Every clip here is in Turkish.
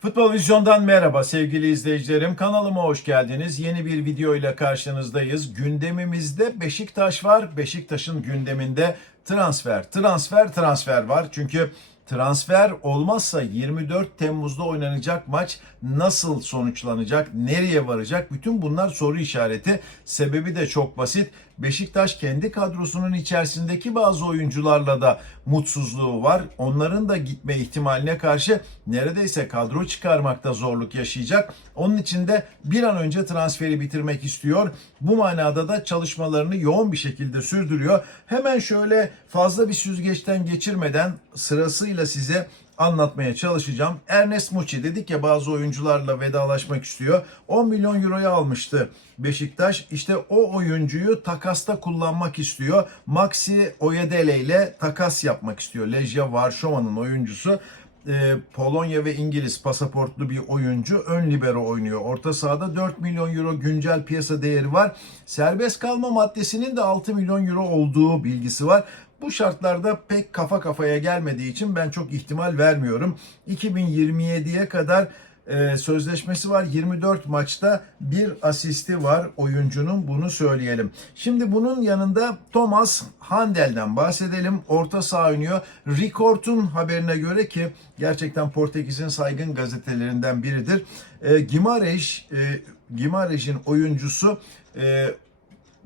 futbol vizyon Futbol Vizyon'dan merhaba sevgili izleyicilerim. Kanalıma hoş geldiniz. Yeni bir video ile karşınızdayız. Gündemimizde Beşiktaş var. Beşiktaş'ın gündeminde transfer, transfer, transfer var. Çünkü transfer olmazsa 24 Temmuz'da oynanacak maç nasıl sonuçlanacak, nereye varacak? Bütün bunlar soru işareti. Sebebi de çok basit. Beşiktaş kendi kadrosunun içerisindeki bazı oyuncularla da mutsuzluğu var. Onların da gitme ihtimaline karşı neredeyse kadro çıkarmakta zorluk yaşayacak. Onun için de bir an önce transferi bitirmek istiyor. Bu manada da çalışmalarını yoğun bir şekilde sürdürüyor. Hemen şöyle fazla bir süzgeçten geçirmeden sırasıyla size anlatmaya çalışacağım. Ernest Muçi dedik ya bazı oyuncularla vedalaşmak istiyor. 10 milyon euroya almıştı Beşiktaş. İşte o oyuncuyu takasta kullanmak istiyor. Maxi Oyedele ile takas yapmak istiyor. Lejia Varşova'nın oyuncusu. Ee, Polonya ve İngiliz pasaportlu bir oyuncu ön libero oynuyor. Orta sahada 4 milyon euro güncel piyasa değeri var. Serbest kalma maddesinin de 6 milyon euro olduğu bilgisi var. Bu şartlarda pek kafa kafaya gelmediği için ben çok ihtimal vermiyorum. 2027'ye kadar e, sözleşmesi var. 24 maçta bir asisti var oyuncunun bunu söyleyelim. Şimdi bunun yanında Thomas Handel'den bahsedelim. Orta saha oynuyor. Record'un haberine göre ki gerçekten Portekiz'in saygın gazetelerinden biridir. E, Gimareş, e, Gimareş'in oyuncusu e,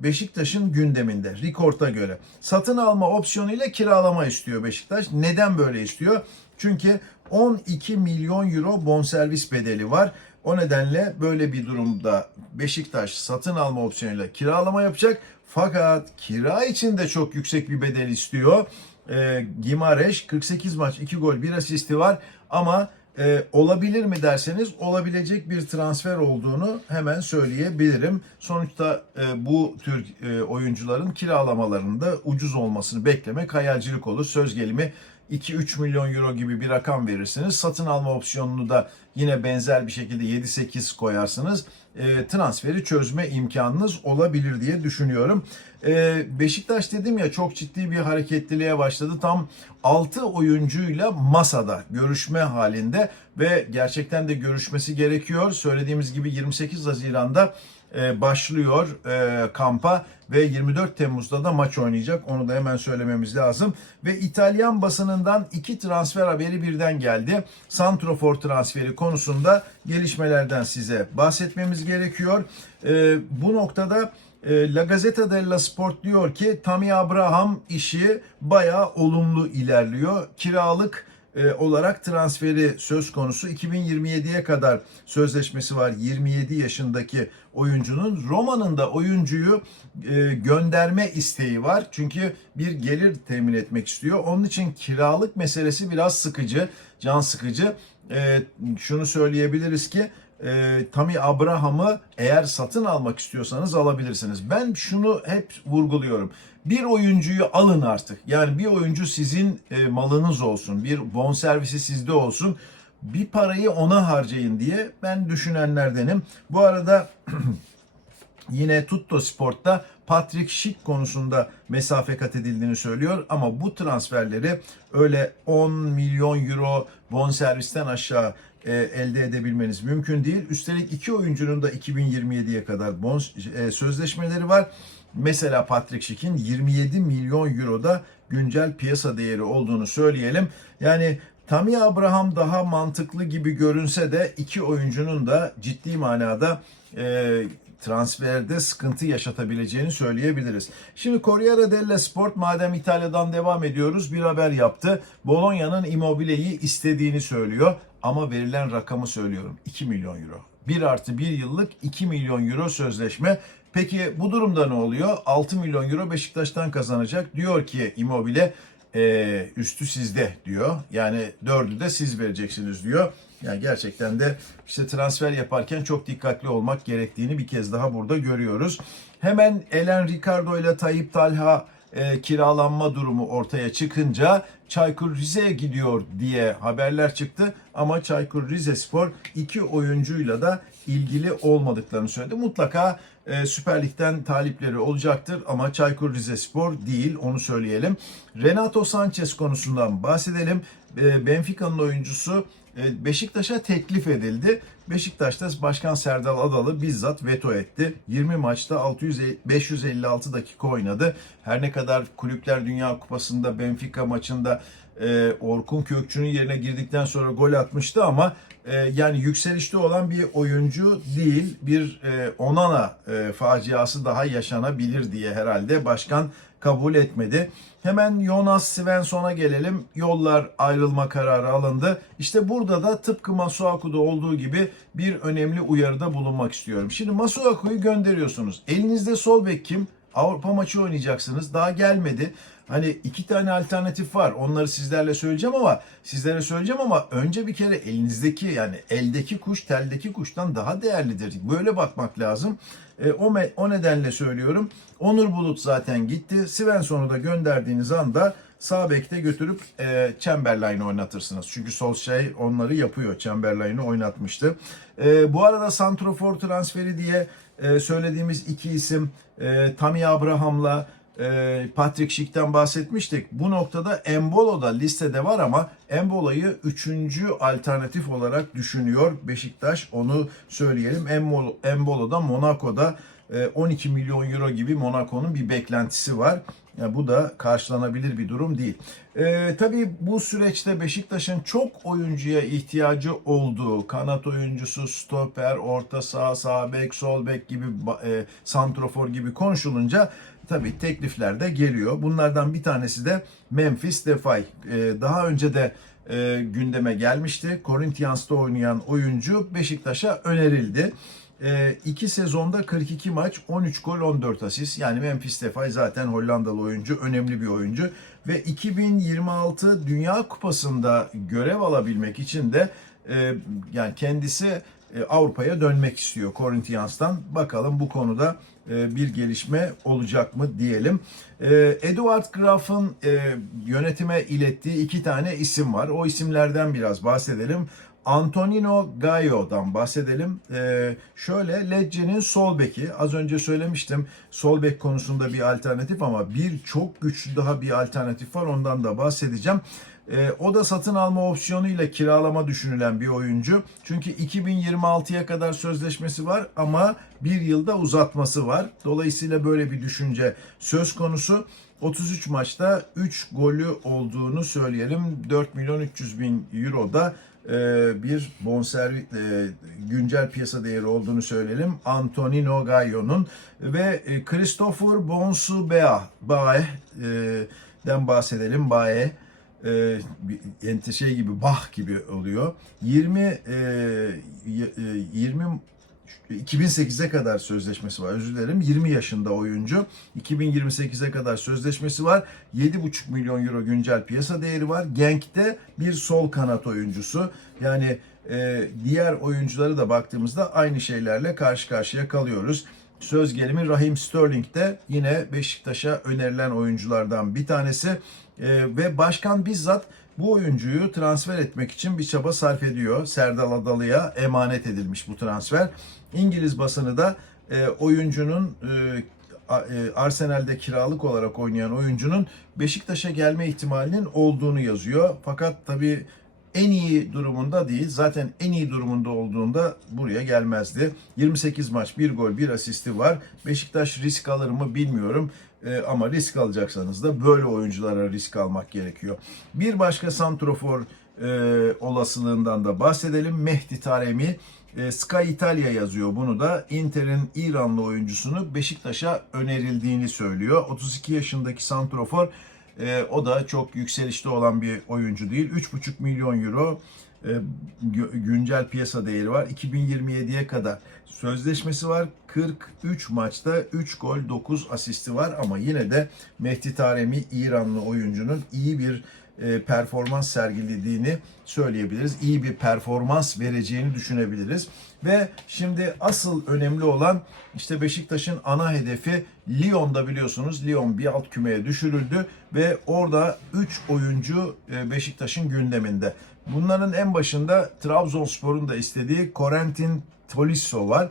Beşiktaş'ın gündeminde Record'a göre. Satın alma opsiyonuyla kiralama istiyor Beşiktaş. Neden böyle istiyor? Çünkü 12 milyon euro bonservis bedeli var. O nedenle böyle bir durumda Beşiktaş satın alma opsiyonuyla kiralama yapacak. Fakat kira için de çok yüksek bir bedel istiyor. E, Gimareş 48 maç 2 gol 1 asisti var ama e, olabilir mi derseniz olabilecek bir transfer olduğunu hemen söyleyebilirim. Sonuçta e, bu tür e, oyuncuların kiralamalarında ucuz olmasını beklemek hayalcilik olur. Söz gelimi 2-3 milyon euro gibi bir rakam verirsiniz. Satın alma opsiyonunu da yine benzer bir şekilde 7-8 koyarsınız. E, transferi çözme imkanınız olabilir diye düşünüyorum. E, Beşiktaş dedim ya çok ciddi bir hareketliliğe başladı. Tam 6 oyuncuyla masada görüşme halinde ve gerçekten de görüşmesi gerekiyor. Söylediğimiz gibi 28 Haziran'da e, başlıyor e, kampa ve 24 Temmuz'da da maç oynayacak. Onu da hemen söylememiz lazım. Ve İtalyan basınından iki transfer haberi birden geldi. Santrofor transferi konusunda gelişmelerden size bahsetmemiz gerekiyor. E, bu noktada e, La Gazzetta della Sport diyor ki Tammy Abraham işi bayağı olumlu ilerliyor. Kiralık e, olarak transferi söz konusu. 2027'ye kadar sözleşmesi var 27 yaşındaki oyuncunun. Roma'nın da oyuncuyu e, gönderme isteği var. Çünkü bir gelir temin etmek istiyor. Onun için kiralık meselesi biraz sıkıcı, can sıkıcı. E, şunu söyleyebiliriz ki e, Tammy Abraham'ı eğer satın almak istiyorsanız alabilirsiniz. Ben şunu hep vurguluyorum. Bir oyuncuyu alın artık. Yani bir oyuncu sizin e, malınız olsun. Bir bonservisi sizde olsun. Bir parayı ona harcayın diye ben düşünenlerdenim. Bu arada Yine Tutto Sport'ta Patrick Schick konusunda mesafe kat edildiğini söylüyor ama bu transferleri öyle 10 milyon euro bonservisten aşağı e, elde edebilmeniz mümkün değil. Üstelik iki oyuncunun da 2027'ye kadar bon, e, sözleşmeleri var. Mesela Patrick Schick'in 27 milyon euroda güncel piyasa değeri olduğunu söyleyelim. Yani Tammy Abraham daha mantıklı gibi görünse de iki oyuncunun da ciddi manada e, transferde sıkıntı yaşatabileceğini söyleyebiliriz. Şimdi Corriere dello Sport madem İtalya'dan devam ediyoruz bir haber yaptı. Bologna'nın Immobile'yi istediğini söylüyor ama verilen rakamı söylüyorum 2 milyon euro. 1 artı 1 yıllık 2 milyon euro sözleşme. Peki bu durumda ne oluyor? 6 milyon euro Beşiktaş'tan kazanacak. Diyor ki Immobile e, üstü sizde diyor. Yani dördü de siz vereceksiniz diyor. Yani gerçekten de işte transfer yaparken çok dikkatli olmak gerektiğini bir kez daha burada görüyoruz. Hemen Elen Ricardo ile Tayyip Talha e, kiralanma durumu ortaya çıkınca Çaykur Rize'ye gidiyor diye haberler çıktı. Ama Çaykur Rizespor iki oyuncuyla da ilgili olmadıklarını söyledi. Mutlaka e, Süper Lig'den talipleri olacaktır ama Çaykur Rizespor değil onu söyleyelim. Renato Sanchez konusundan bahsedelim. E, Benfica'nın oyuncusu Beşiktaş'a teklif edildi. Beşiktaş'ta Başkan Serdal Adalı bizzat veto etti. 20 maçta 600 556 dakika oynadı. Her ne kadar Kulüpler Dünya Kupası'nda Benfica maçında e, Orkun Kökçü'nün yerine girdikten sonra gol atmıştı ama e, yani yükselişte olan bir oyuncu değil. Bir e, Onana e, faciası daha yaşanabilir diye herhalde başkan kabul etmedi. Hemen Jonas Svensson'a gelelim. Yollar ayrılma kararı alındı. İşte burada da tıpkı Masuaku'da olduğu gibi bir önemli uyarıda bulunmak istiyorum. Şimdi Masuaku'yu gönderiyorsunuz. Elinizde sol bek kim? Avrupa maçı oynayacaksınız. Daha gelmedi. Hani iki tane alternatif var. Onları sizlerle söyleyeceğim ama sizlere söyleyeceğim ama önce bir kere elinizdeki yani eldeki kuş teldeki kuştan daha değerlidir. Böyle bakmak lazım. E, o, me- o nedenle söylüyorum. Onur Bulut zaten gitti. Svensson'u da gönderdiğiniz anda sağ bekte götürüp e, Chamberlain'i oynatırsınız. Çünkü Solskjaer onları yapıyor. Chamberlain'i oynatmıştı. E, bu arada Santrofor transferi diye e, söylediğimiz iki isim e, Tammy Abraham'la Patrick Schick'ten bahsetmiştik. Bu noktada Embolo da listede var ama Embolo'yu üçüncü alternatif olarak düşünüyor Beşiktaş. Onu söyleyelim. Embolo, Embolo da Monaco'da e, 12 milyon euro gibi Monaco'nun bir beklentisi var. Yani bu da karşılanabilir bir durum değil. E, tabii bu süreçte Beşiktaş'ın çok oyuncuya ihtiyacı olduğu, kanat oyuncusu, stoper, orta saha, sağ bek, sol bek gibi, e, santrofor gibi konuşulunca tabii teklifler de geliyor. Bunlardan bir tanesi de Memphis Depay. Ee, daha önce de e, gündeme gelmişti. Corinthians'ta oynayan oyuncu Beşiktaş'a önerildi. E, sezonda 42 maç, 13 gol, 14 asist. Yani Memphis Depay zaten Hollandalı oyuncu, önemli bir oyuncu. Ve 2026 Dünya Kupası'nda görev alabilmek için de e, yani kendisi Avrupa'ya dönmek istiyor Corinthians'tan. Bakalım bu konuda e, bir gelişme olacak mı diyelim. E, Eduard Graf'ın e, yönetime ilettiği iki tane isim var. O isimlerden biraz bahsedelim. Antonino Gaio'dan bahsedelim. Ee, şöyle Lecce'nin sol beki. Az önce söylemiştim sol bek konusunda bir alternatif ama bir çok güçlü daha bir alternatif var. Ondan da bahsedeceğim. Ee, o da satın alma opsiyonuyla kiralama düşünülen bir oyuncu. Çünkü 2026'ya kadar sözleşmesi var ama bir yılda uzatması var. Dolayısıyla böyle bir düşünce söz konusu. 33 maçta 3 golü olduğunu söyleyelim. 4 milyon 300 bin euro da e, bir bonservis e, güncel piyasa değeri olduğunu söyleyelim. Antonino Gaio'nun ve e, Christopher Bonsu Bea Bae e, den bahsedelim. Bae e, şey gibi bah gibi oluyor. 20 e, y- e, 20 2008'e kadar sözleşmesi var. Özür dilerim. 20 yaşında oyuncu. 2028'e kadar sözleşmesi var. 7,5 milyon euro güncel piyasa değeri var. Genk'te bir sol kanat oyuncusu. Yani e, diğer oyuncuları da baktığımızda aynı şeylerle karşı karşıya kalıyoruz. Söz gelimi Raheem Sterling de yine Beşiktaş'a önerilen oyunculardan bir tanesi. E, ve başkan bizzat bu oyuncuyu transfer etmek için bir çaba sarf ediyor. Serdal Adalı'ya emanet edilmiş bu transfer. İngiliz basını da e, oyuncunun e, e, Arsenal'de kiralık olarak oynayan oyuncunun Beşiktaş'a gelme ihtimalinin olduğunu yazıyor. Fakat tabii en iyi durumunda değil. Zaten en iyi durumunda olduğunda buraya gelmezdi. 28 maç, 1 gol, 1 asisti var. Beşiktaş risk alır mı bilmiyorum. Ee, ama risk alacaksanız da böyle oyunculara risk almak gerekiyor. Bir başka santrofor e, olasılığından da bahsedelim. Mehdi Taremi. E, Sky Italia yazıyor bunu da. Inter'in İranlı oyuncusunu Beşiktaş'a önerildiğini söylüyor. 32 yaşındaki santrofor e, o da çok yükselişte olan bir oyuncu değil. 3,5 milyon euro e, gü- güncel piyasa değeri var. 2027'ye kadar sözleşmesi var. 43 maçta 3 gol 9 asisti var ama yine de Mehdi Taremi İranlı oyuncunun iyi bir performans sergilediğini söyleyebiliriz. İyi bir performans vereceğini düşünebiliriz. Ve şimdi asıl önemli olan işte Beşiktaş'ın ana hedefi Lyon'da biliyorsunuz. Lyon bir alt kümeye düşürüldü ve orada 3 oyuncu e, Beşiktaş'ın gündeminde. Bunların en başında Trabzonspor'un da istediği Corentin Tolisso var.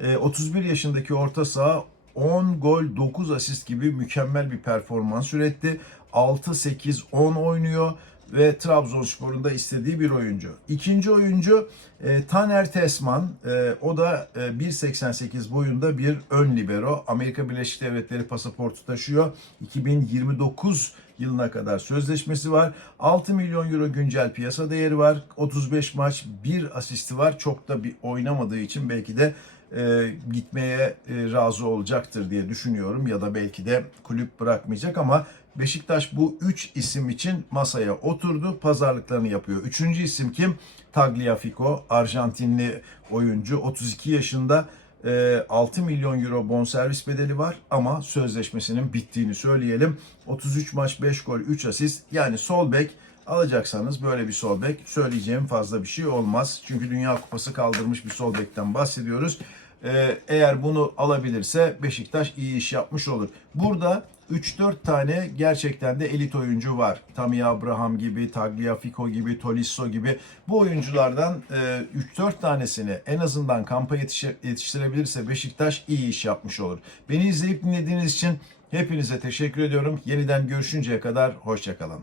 E, 31 yaşındaki orta saha 10 gol 9 asist gibi mükemmel bir performans üretti. 6-8-10 oynuyor ve Trabzonspor'un da istediği bir oyuncu. İkinci oyuncu e, Taner Tesman. E, o da e, 1.88 boyunda bir ön libero. Amerika Birleşik Devletleri pasaportu taşıyor. 2029 yılına kadar sözleşmesi var. 6 milyon euro güncel piyasa değeri var. 35 maç, 1 asisti var. Çok da bir oynamadığı için belki de e, gitmeye e, razı olacaktır diye düşünüyorum ya da belki de kulüp bırakmayacak ama Beşiktaş bu 3 isim için masaya oturdu. Pazarlıklarını yapıyor. Üçüncü isim kim? Tagliafico, Arjantinli oyuncu. 32 yaşında. E, 6 milyon euro bonservis bedeli var ama sözleşmesinin bittiğini söyleyelim. 33 maç 5 gol 3 asist yani sol bek alacaksanız böyle bir sol bek söyleyeceğim fazla bir şey olmaz. Çünkü Dünya Kupası kaldırmış bir sol bekten bahsediyoruz. Ee, eğer bunu alabilirse Beşiktaş iyi iş yapmış olur. Burada 3-4 tane gerçekten de elit oyuncu var. Tammy Abraham gibi, Tagliafico gibi, Tolisso gibi. Bu oyunculardan e, 3-4 tanesini en azından kampa yetiştirebilirse Beşiktaş iyi iş yapmış olur. Beni izleyip dinlediğiniz için hepinize teşekkür ediyorum. Yeniden görüşünceye kadar hoşçakalın.